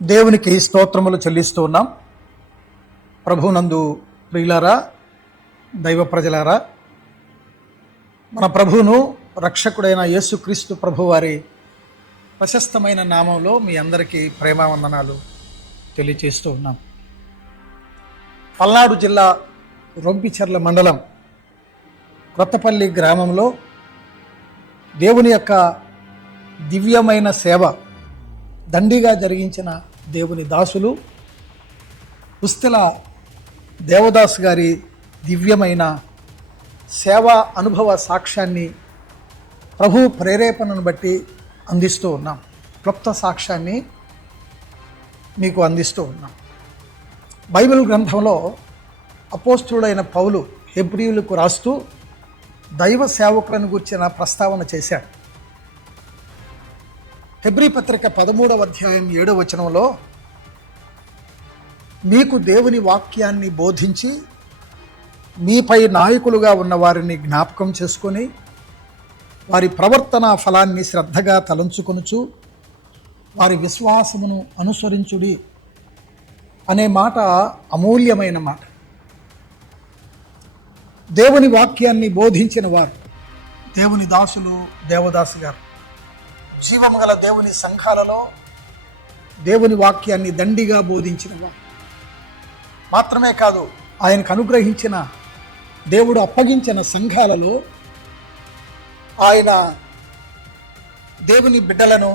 దేవునికి స్తోత్రములు చెల్లిస్తూ ఉన్నాం. ప్రభునందు ప్రియులారా, దైవ ప్రజలారా, మన ప్రభువును రక్షకుడైన యేసుక్రీస్తు ప్రభువారి ప్రశస్తమైన నామంలో మీ అందరికీ ప్రేమావందనాలు తెలియచేస్తూ ఉన్నాం. పల్నాడు జిల్లా రొంపిచెర్ల మండలం కొత్తపల్లి గ్రామంలో దేవుని యొక్క దివ్యమైన సేవ దండిగా జరిగించిన దేవుని దాసులు పుస్తెల దేవదాస్ గారి దివ్యమైన సేవా అనుభవ సాక్ష్యాన్ని ప్రభు ప్రేరేపణను బట్టి అందిస్తూ ఉన్నాం. క్లుప్త సాక్ష్యాన్ని మీకు అందిస్తూ ఉన్నాం. బైబిల్ గ్రంథంలో అపోస్తుడైన పౌలు హెబ్రీయులకు రాస్తూ దైవ సేవకులను గురించిన ప్రస్తావన చేశాడు. హెబ్రీ పత్రిక 13వ అధ్యాయం 7వ వచనంలో, మీకు దేవుని వాక్యాన్ని బోధించి మీపై నాయకులుగా ఉన్న వారిని జ్ఞాపకం చేసుకొని వారి ప్రవర్తన ఫలాన్ని శ్రద్ధగా తలంచుకొనుచు వారి విశ్వాసమును అనుసరించుడి అనే మాట అమూల్యమైన మాట. దేవుని వాక్యాన్ని బోధించిన వారు దేవుని దాసులు దేవదాసు గారు జీవము గల దేవుని సంఘాలలో దేవుని వాక్యాన్ని దండిగా బోధించిన వారు మాత్రమే కాదు, ఆయనకు అనుగ్రహించిన దేవుడు అప్పగించిన సంఘాలలో ఆయన దేవుని బిడ్డలను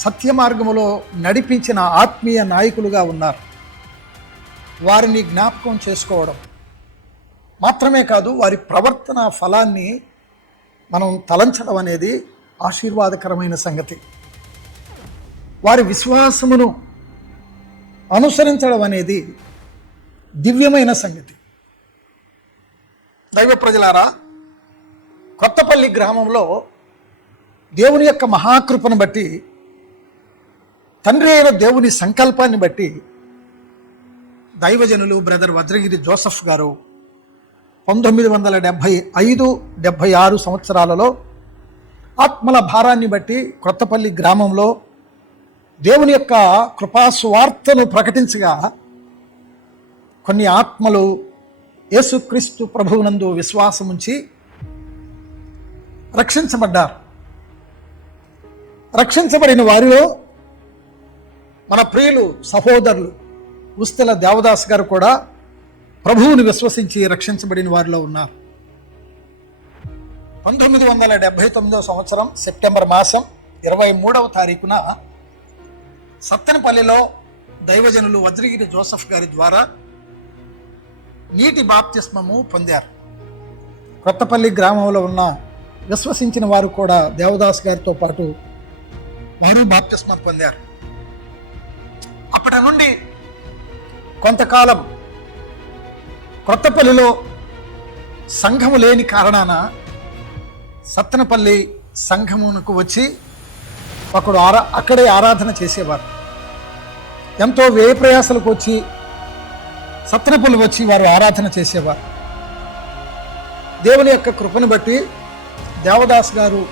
సత్య మార్గములో నడిపించిన ఆత్మీయ నాయకులుగా ఉన్నారు. వారిని జ్ఞాపకం చేసుకోవడం మాత్రమే కాదు, వారి ప్రవర్తన ఫలాన్ని మనం తలంచడం అనేది ఆశీర్వాదకరమైన సంగతి. వారి విశ్వాసమును అనుసరించడం అనేది దివ్యమైన సంగతి. దైవ ప్రజలారా, కొత్తపల్లి గ్రామంలో దేవుని యొక్క మహాకృపను బట్టి, తండ్రి అయిన దేవుని సంకల్పాన్ని బట్టి దైవజనులు బ్రదర్ వజ్రగిరి జోసెఫ్ గారు 1975-76 సంవత్సరాలలో ఆత్మల భారాన్ని బట్టి కొత్తపల్లి గ్రామంలో దేవుని యొక్క కృపాసువార్తను ప్రకటించగా కొన్ని ఆత్మలు యేసుక్రీస్తు ప్రభువునందు విశ్వాసముంచి రక్షించబడ్డారు. రక్షించబడిన వారిలో మన ప్రియులు సహోదరులు పుస్తెల దేవదాస్ గారు కూడా ప్రభువుని విశ్వసించి రక్షించబడిన వారిలో ఉన్నారు. 1979 సంవత్సరం సెప్టెంబర్ మాసం 23వ తారీఖున సత్తెనపల్లిలో దైవజనులు వజ్రగిరి జోసెఫ్ గారి ద్వారా నీటి బాప్తిస్మము పొందారు. కొత్తపల్లి గ్రామంలో ఉన్న విశ్వసించిన వారు కూడా దేవదాస్ గారితో పాటు వారు బాప్తిస్మం పొందారు. అప్పటి నుండి కొంతకాలం కొత్తపల్లిలో సంఘము లేని కారణాన సత్తెనపల్లి సంఘమునకు వచ్చి అక్కడే ఆరాధన చేసేవారు. ఎంతో వ్యయ ప్రయాసలకు వచ్చి సత్తెనపల్లి వచ్చి వారు ఆరాధన చేసేవారు. దేవుని యొక్క కృపను బట్టి దేవదాస్ గారు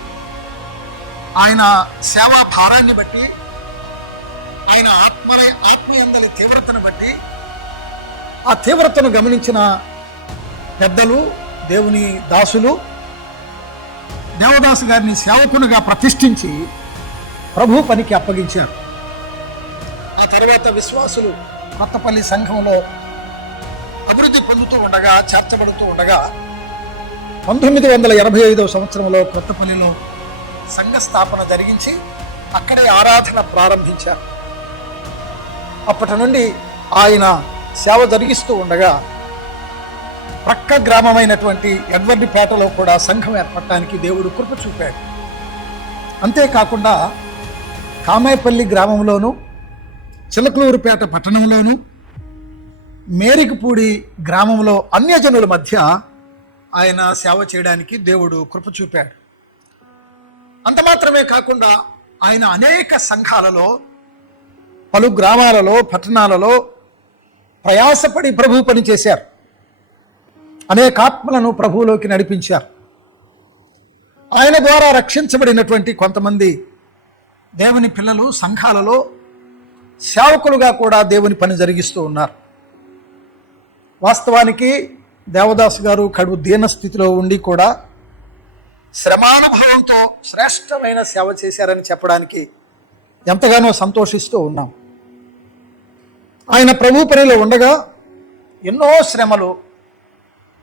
ఆయన సేవా భారాన్ని బట్టి, ఆయన ఆత్మయందలి తీవ్రతను బట్టి, ఆ తీవ్రతను గమనించిన పెద్దలు దేవుని దాసులు దేవదాసు గారిని సేవకునిగా ప్రతిష్ఠించి ప్రభు పనికి అప్పగించారు. ఆ తర్వాత విశ్వాసులు కొత్తపల్లి సంఘంలో అభివృద్ధి పొందుతూ ఉండగా, చేర్చబడుతూ ఉండగా 1985వ సంవత్సరంలో కొత్తపల్లిలో సంఘ స్థాపన జరిగించి అక్కడే ఆరాధన ప్రారంభించారు. అప్పటి నుండి ఆయన సేవ జరిగిస్తూ ఉండగా ప్రక్క గ్రామమైనటువంటి ఎడ్వర్డిపేటలో కూడా సంఘం ఏర్పడటానికి దేవుడు కృప చూపాడు. అంతేకాకుండా కామాయపల్లి గ్రామంలోను, చిలకలూరుపేట పట్టణంలోను, మేరికపూడి గ్రామంలో అన్యజనుల మధ్య ఆయన సేవ చేయడానికి దేవుడు కృప చూపాడు. అంత మాత్రమే కాకుండా ఆయన అనేక సంఘాలలో, పలు గ్రామాలలో, పట్టణాలలో ప్రయాసపడి ప్రభు పని చేశారు. అనేక ఆత్మలను ప్రభువులోకి నడిపించారు. ఆయన ద్వారా రక్షించబడినటువంటి కొంతమంది దేవుని పిల్లలు సంఘాలలో సేవకులుగా కూడా దేవుని పని జరిగిస్తూ ఉన్నారు. వాస్తవానికి దేవదాసు గారు కడుపు దీన స్థితిలో ఉండి కూడా శ్రమానుభవంతో శ్రేష్టమైన సేవ చేశారని చెప్పడానికి ఎంతగానో సంతోషిస్తూ ఉన్నాం. ఆయన ప్రభు పనిలో ఉండగా ఎన్నో శ్రమలు,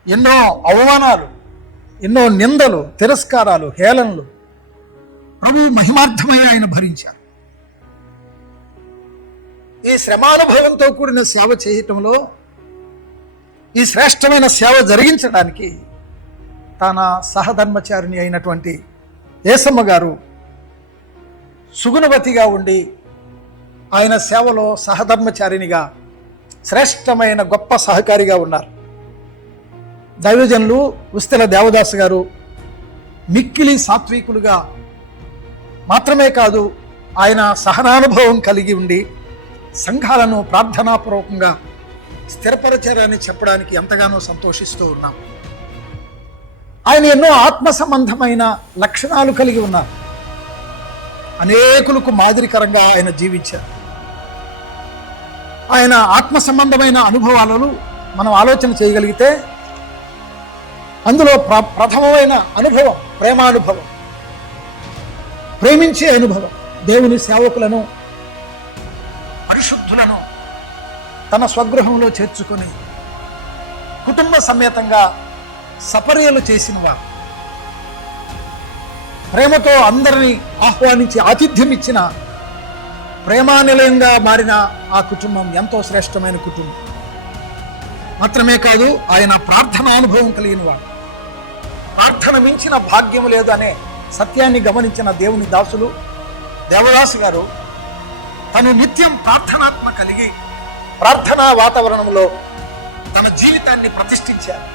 ఎన్నో అవమానాలు, ఎన్నో నిందలు, తిరస్కారాలు, హేళనలు ప్రభు మహిమార్థమై ఆయన భరించారు. ఈ శ్రమానుభవంతో కూడిన సేవ చేయటంలో, ఈ శ్రేష్టమైన సేవ జరిగించడానికి తన సహధర్మచారిణి అయినటువంటి ఏసమ్మ గారు సుగుణవతిగా ఉండి ఆయన సేవలో సహధర్మచారిణిగా శ్రేష్టమైన గొప్ప సహకారిగా ఉన్నారు. దైవజనులు ఉస్తెల దేవదాసు గారు మిక్కిలి సాత్వికులుగా మాత్రమే కాదు, ఆయన సహనానుభవం కలిగి ఉండి సంఘాలను ప్రార్థనాపూర్వకంగా స్థిరపరచారని చెప్పడానికి ఎంతగానో సంతోషిస్తూ ఉన్నాం. ఆయన ఎన్నో ఆత్మ సంబంధమైన లక్షణాలు కలిగి ఉన్నారు. అనేకులకు మాదిరికరంగా ఆయన జీవించారు. ఆయన ఆత్మ సంబంధమైన అనుభవాలను మనం ఆలోచన చేయగలిగితే అందులో ప్రథమమైన అనుభవం ప్రేమానుభవం, ప్రేమించే అనుభవం. దేవుని సేవకులను, పరిశుద్ధులను తన స్వగృహంలో చేర్చుకొని కుటుంబ సమేతంగా సపర్యలు చేసిన వారు, ప్రేమతో అందరినీ ఆహ్వానించి ఆతిథ్యం ఇచ్చిన ప్రేమానిలయంగా మారిన ఆ కుటుంబం ఎంతో శ్రేష్టమైన కుటుంబం. మాత్రమే కాదు, ఆయన ప్రార్థన అనుభవం కలిగిన వాడు. ప్రార్థన మించిన భాగ్యం లేదు అనే సత్యాన్ని గమనించిన దేవుని దాసులు దేవదాసు గారు తను నిత్యం ప్రార్థనాత్మ కలిగి ప్రార్థనా వాతావరణంలో తన జీవితాన్ని ప్రతిష్ఠించారు.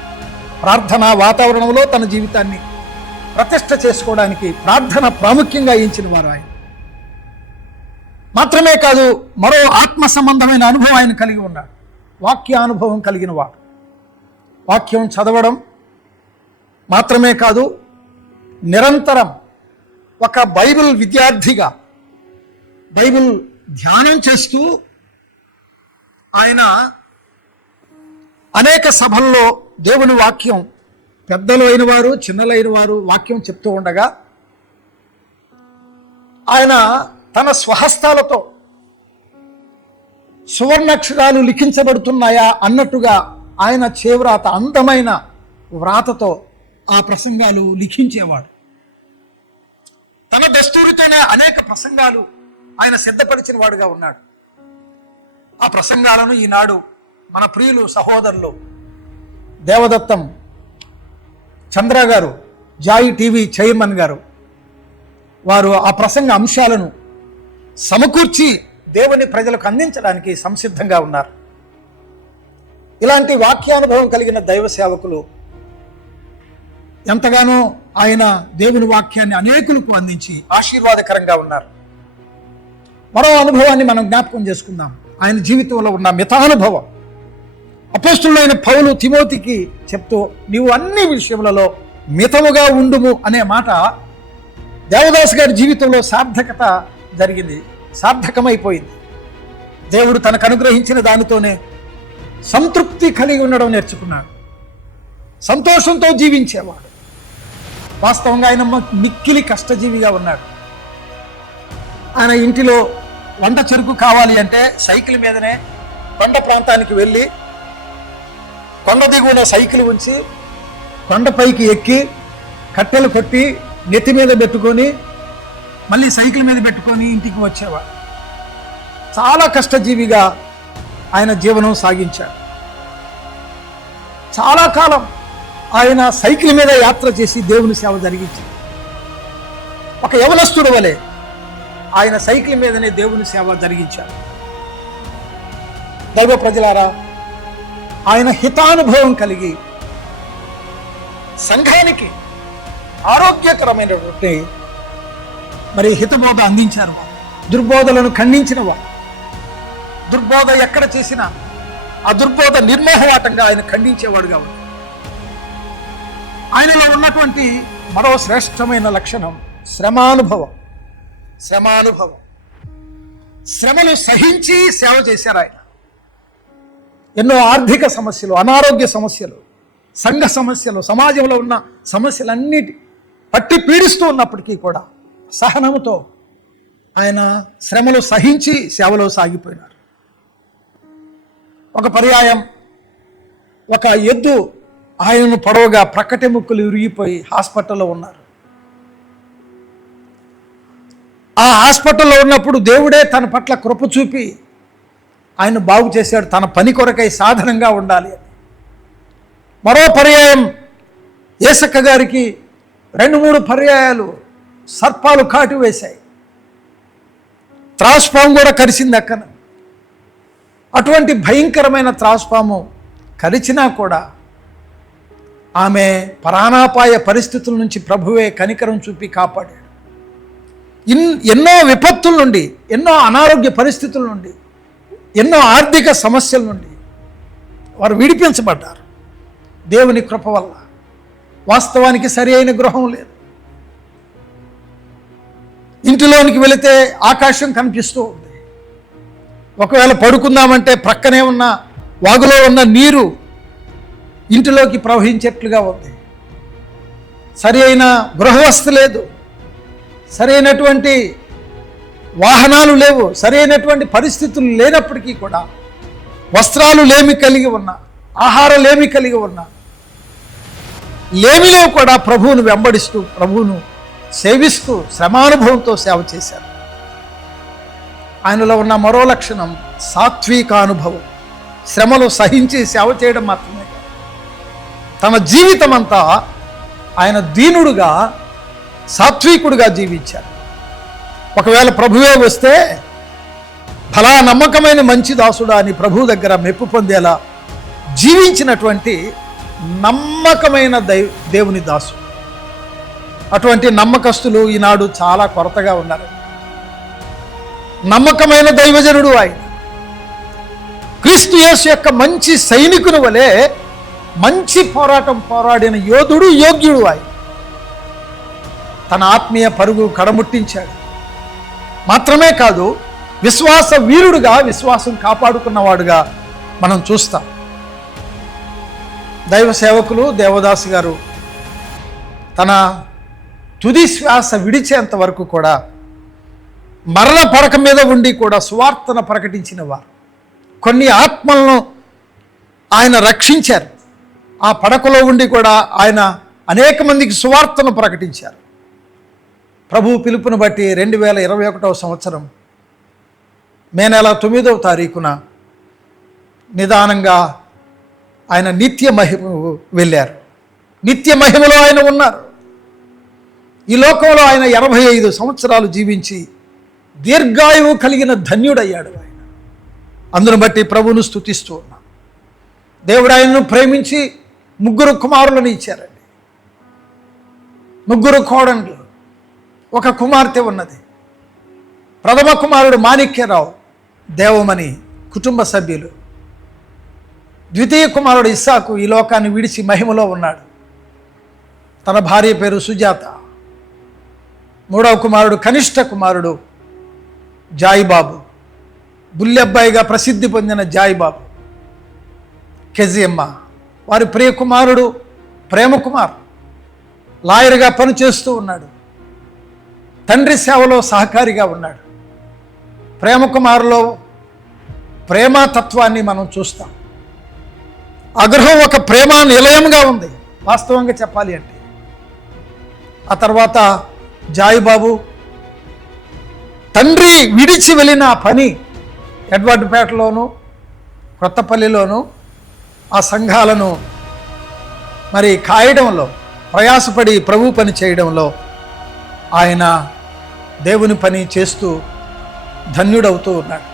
ప్రార్థనా వాతావరణంలో తన జీవితాన్ని ప్రతిష్ఠ చేసుకోవడానికి ప్రార్థన ప్రాముఖ్యంగా ఎంచిన వారు ఆయన. మాత్రమే కాదు, మరో ఆత్మ సంబంధమైన అనుభవం ఆయన కలిగి ఉన్నాడు. వాక్యానుభవం కలిగిన వాడు. వాక్యం చదవడం మాత్రమే కాదు, నిరంతరం ఒక బైబిల్ విద్యార్థిగా బైబిల్ ధ్యానం చేస్తూ ఆయన అనేక సభల్లో దేవుని వాక్యం, పెద్దలు అయిన వారు, చిన్నలైన వారు వాక్యం చెప్తూ ఉండగా ఆయన తన స్వహస్తాలతో సువర్ణాక్షరాలు లిఖించబడుతున్నాయా అన్నట్టుగా ఆయన చేవ్రాత, అందమైన వ్రాతతో ఆ ప్రసంగాలు లిఖించేవాడు. తన దస్తూరితోనే అనేక ప్రసంగాలు ఆయన సిద్ధపరిచిన వాడుగా ఉన్నాడు. ఆ ప్రసంగాలను ఈనాడు మన ప్రియులు సహోదరులు దేవదత్తం చంద్ర గారు, జాయి టీవీ చైర్మన్ గారు, వారు ఆ ప్రసంగ అంశాలను సమకూర్చి దేవుని ప్రజలకు అందించడానికి సంసిద్ధంగా ఉన్నారు. ఇలాంటి వాక్యానుభవం కలిగిన దైవ సేవకులు ఎంతగానో ఆయన దేవుని వాక్యాన్ని అనేకులకు అందించి ఆశీర్వాదకరంగా ఉన్నారు. మరో అనుభవాన్ని మనం జ్ఞాపకం చేసుకుందాం. ఆయన జీవితంలో ఉన్న మితానుభవం. అపోస్తులైన పౌలు తిమోతికి చెప్తూ, నీవు అన్ని విషయములలో మితముగా ఉండుము అనే మాట దేవదాసు గారి జీవితంలో సార్థకత జరిగింది, సార్థకమైపోయింది. దేవుడు తనకు అనుగ్రహించిన దానితోనే సంతృప్తి కలిగి ఉండడం నేర్చుకున్నాడు. సంతోషంతో జీవించేవాడు. వాస్తవంగా ఆయన మిక్కిలి కష్టజీవిగా ఉన్నాడు. ఆయన ఇంటిలో వంట చెరుకు కావాలి అంటే సైకిల్ మీదనే కొండ ప్రాంతానికి వెళ్ళి కొండ దిగువన సైకిల్ ఉంచి కొండపైకి ఎక్కి కట్టెలు కొట్టి నెత్తి మీద పెట్టుకొని మళ్ళీ సైకిల్ మీద పెట్టుకొని ఇంటికి వచ్చేవాడు. చాలా కష్టజీవిగా ఆయన జీవనం సాగించాడు. చాలా కాలం ఆయన సైకిల్ మీద యాత్ర చేసి దేవుని సేవ జరిగించాడు. ఒక యవనస్తుడు వలె ఆయన సైకిల్ మీదనే దేవుని సేవ జరిగించాడు. దైవ ప్రజలారా, ఆయన హితానుభవం కలిగి సంఘానికి ఆరోగ్యకరమైనటువంటి హితబోధ అందించారు. దుర్బోధలను ఖండించిన వారు. దుర్బోధ ఎక్కడ చేసినా ఆ దుర్బోధ నిర్మోహమాటంగా ఆయన ఖండించేవాడుగా ఉన్నాడు. ఆయనలో ఉన్నటువంటి మరో శ్రేష్టమైన లక్షణం శ్రమానుభవం. శ్రమానుభవం శ్రమలు సహించి సేవ చేశారు ఆయన. ఎన్నో ఆర్థిక సమస్యలు, అనారోగ్య సమస్యలు, సంఘ సమస్యలు, సమాజంలో ఉన్న సమస్యలన్నిటి పట్టి పీడిస్తూ ఉన్నప్పటికీ కూడా సహనముతో ఆయన శ్రమలు సహించి సేవలో సాగిపోయినారు. ఒక పర్యాయం ఒక ఎద్దు ఆయనను పొడవుగా ప్రక్కటి ముక్కులు విరిగిపోయి హాస్పిటల్లో ఉన్నారు. ఆ హాస్పిటల్లో ఉన్నప్పుడు దేవుడే తన పట్ల కృప చూపి ఆయన బాగు చేశాడు, తన పని కొరకై సాధనంగా ఉండాలి అని. మరో పర్యాయం ఏసక్క గారికి 2-3 పర్యాయాలు సర్పాలు కాటు వేశాయి, త్రాసుపాము కూడా కరిచింది అక్కన. అటువంటి భయంకరమైన త్రాసుపాము కరిచినా కూడా ఆమె ప్రాణాపాయ పరిస్థితుల నుంచి ప్రభువే కనికరం చూపి కాపాడాడు. ఎన్నో విపత్తుల నుండి, ఎన్నో అనారోగ్య పరిస్థితుల నుండి, ఎన్నో ఆర్థిక సమస్యల నుండి వారు విడిపించబడ్డారు దేవుని కృప వల్ల. వాస్తవానికి సరి అయిన గృహం లేదు. ఇంటిలోనికి వెళితే ఆకాశం కనిపిస్తూ ఉంది. ఒకవేళ పడుకుందామంటే ప్రక్కనే ఉన్న వాగులో ఉన్న నీరు ఇంటిలోకి ప్రవహించేట్లుగా ఉంది. సరి అయిన గృహవస్థ లేదు, సరైనటువంటి వాహనాలు లేవు, సరైనటువంటి పరిస్థితులు లేనప్పటికీ కూడా వస్త్రాలు లేమి కలిగి ఉన్నా, ఆహారం లేమి కలిగి ఉన్నా, లేమిలో కూడా ప్రభువును వెంబడిస్తూ ప్రభువును సేవిస్తూ శ్రమానుభవంతో సేవ చేశారు. ఆయనలో ఉన్న మరో లక్షణం సాత్విక అనుభవం. శ్రమలు సహించి సేవ చేయడం మాత్రమే కాదు, తన జీవితం అంతా ఆయన దీనుడుగా సాత్వికుడుగా జీవించారు. ఒకవేళ ప్రభువే వస్తే ఫలా నమ్మకమైన మంచి దాసుడా అని ప్రభువు దగ్గర మెప్పు పొందేలా జీవించినటువంటి నమ్మకమైన దేవుని దాసుడు. అటువంటి నమ్మకస్తులు ఈనాడు చాలా కొరతగా ఉన్నారు. నమ్మకమైన దైవజనుడు ఆయన. క్రీస్తు యేసు యొక్క మంచి సైనికుని వలె మంచి పోరాటం పోరాడిన యోధుడు, యోగ్యుడు ఆయన. తన ఆత్మీయ పరుగు కడముట్టించాడు. మాత్రమే కాదు, విశ్వాస వీరుడుగా విశ్వాసం కాపాడుకున్నవాడుగా మనం చూస్తాం. దైవ సేవకులు దేవదాసు గారు తన తుది శ్వాస విడిచేంత వరకు కూడా మరణ పడక మీద ఉండి కూడా సువార్తను ప్రకటించిన వారు. కొన్ని ఆత్మలను ఆయన రక్షించారు. ఆ పడకలో ఉండి కూడా ఆయన అనేక మందికి సువార్తను ప్రకటించారు. ప్రభు పిలుపును బట్టి 2021వ సంవత్సరం మే నెల 9వ తారీఖున నిదానంగా ఆయన నిత్య మహిమ వెళ్ళారు. నిత్య మహిమలో ఆయన ఉన్నారు. ఈ లోకంలో ఆయన 85 సంవత్సరాలు జీవించి దీర్ఘాయువు కలిగిన ధన్యుడయ్యాడు ఆయన. అందును బట్టి ప్రభువును స్తుతిస్తూ ఉన్నాం. దేవుడు ఆయనను ప్రేమించి 3 కుమారులను ఇచ్చారండి. 3 కోడళ్ళు, 1 కుమార్తె ఉన్నది. ప్రథమ కుమారుడు మాణిక్యరావు, దేవమణి కుటుంబ సభ్యులు. ద్వితీయ కుమారుడు ఇస్సాకు ఈ లోకాన్ని విడిచి మహిమలో ఉన్నాడు. తన భార్య పేరు సుజాత. 3వ కుమారుడు కనిష్ట కుమారుడు జాయిబాబు, బుల్లెబ్బాయిగా ప్రసిద్ధి పొందిన జాయిబాబు. కెజియమ్మ వారి ప్రియ కుమారుడు ప్రేమకుమార్ లాయర్గా పనిచేస్తూ ఉన్నాడు. తండ్రి సేవలో సహకారిగా ఉన్నాడు. ప్రేమకుమారులో ప్రేమతత్వాన్ని మనం చూస్తాం. ఆ గృహం ఒక ప్రేమ నిలయంగా ఉంది వాస్తవంగా చెప్పాలి అంటే. ఆ తర్వాత జాయిబాబు తండ్రి విడిచి వెళ్ళిన పని ఎడ్వర్డ్పేటలోను కొత్తపల్లిలోను ఆ సంఘాలను మరి కాయడంలో ప్రయాసపడి ప్రభు పని చేయడంలో ఆయన దేవుని పని చేస్తూ ధన్యుడవుతూ ఉన్నాడు.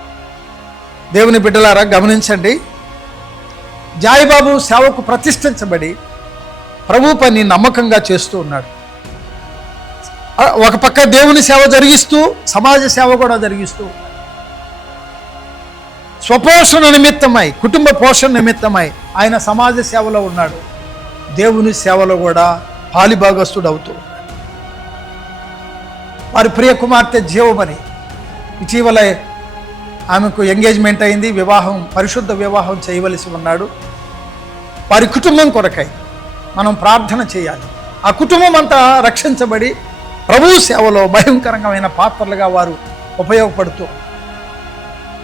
దేవుని బిడ్డలారా గమనించండి, జాయిబాబు సేవకు ప్రతిష్ఠించబడి ప్రభు పని నమ్మకంగా చేస్తూ ఉన్నాడు. ఒక పక్క దేవుని సేవ జరిగిస్తూ సమాజ సేవ కూడా జరిగిస్తూ ఉన్నాడు. స్వపోషణ నిమిత్తమై, కుటుంబ పోషణ నిమిత్తమై ఆయన సమాజ సేవలో ఉన్నాడు. దేవుని సేవలో కూడా పాలిభాగస్తుడు అవుతూ ఉన్నాడు. వారి ప్రియ కుమార్తె జీవమణి ఇటీవలే ఆమెకు ఎంగేజ్మెంట్ అయింది, వివాహం, పరిశుద్ధ వివాహం చేయవలసి ఉన్నాడు. వారి కుటుంబం కొరకై మనం ప్రార్థన చేయాలి. ఆ కుటుంబం అంతా రక్షించబడి ప్రభు సేవలో భయంకరమైన పాత్రలుగా వారు ఉపయోగపడుతూ.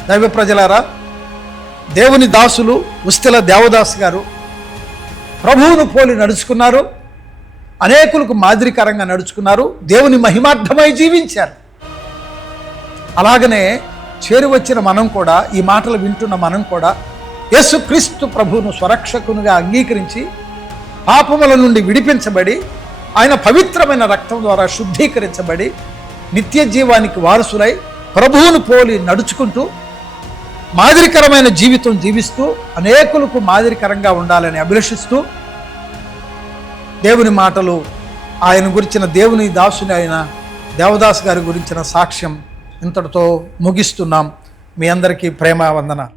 దైవ ప్రజలారా, దేవుని దాసులు ఉస్తిల దేవదాస్ గారు ప్రభువును పోలి నడుచుకున్నారు, అనేకులకు మాదిరికరంగా నడుచుకున్నారు, దేవుని మహిమార్థమై జీవించారు. అలాగనే చేరువచ్చిన మనం కూడా, ఈ మాటలు వింటున్న మనం కూడా యేసుక్రీస్తు ప్రభువును స్వరక్షకునిగా అంగీకరించి పాపముల నుండి విడిపించబడి ఆయన పవిత్రమైన రక్తం ద్వారా శుద్ధీకరించబడి నిత్య జీవానికి వారసులై ప్రభువును పోలి నడుచుకుంటూ మాదిరికరమైన జీవితం జీవిస్తూ అనేకులకు మాదిరికరంగా ఉండాలని అభిలషిస్తూ దేవుని మాటలు, ఆయన గురించిన దేవుని దాసుని అయిన దేవదాస్ గారి గురించిన సాక్ష్యం ఇంతటితో ముగిస్తున్నాం. మీ అందరికీ ప్రేమ వందనాలు.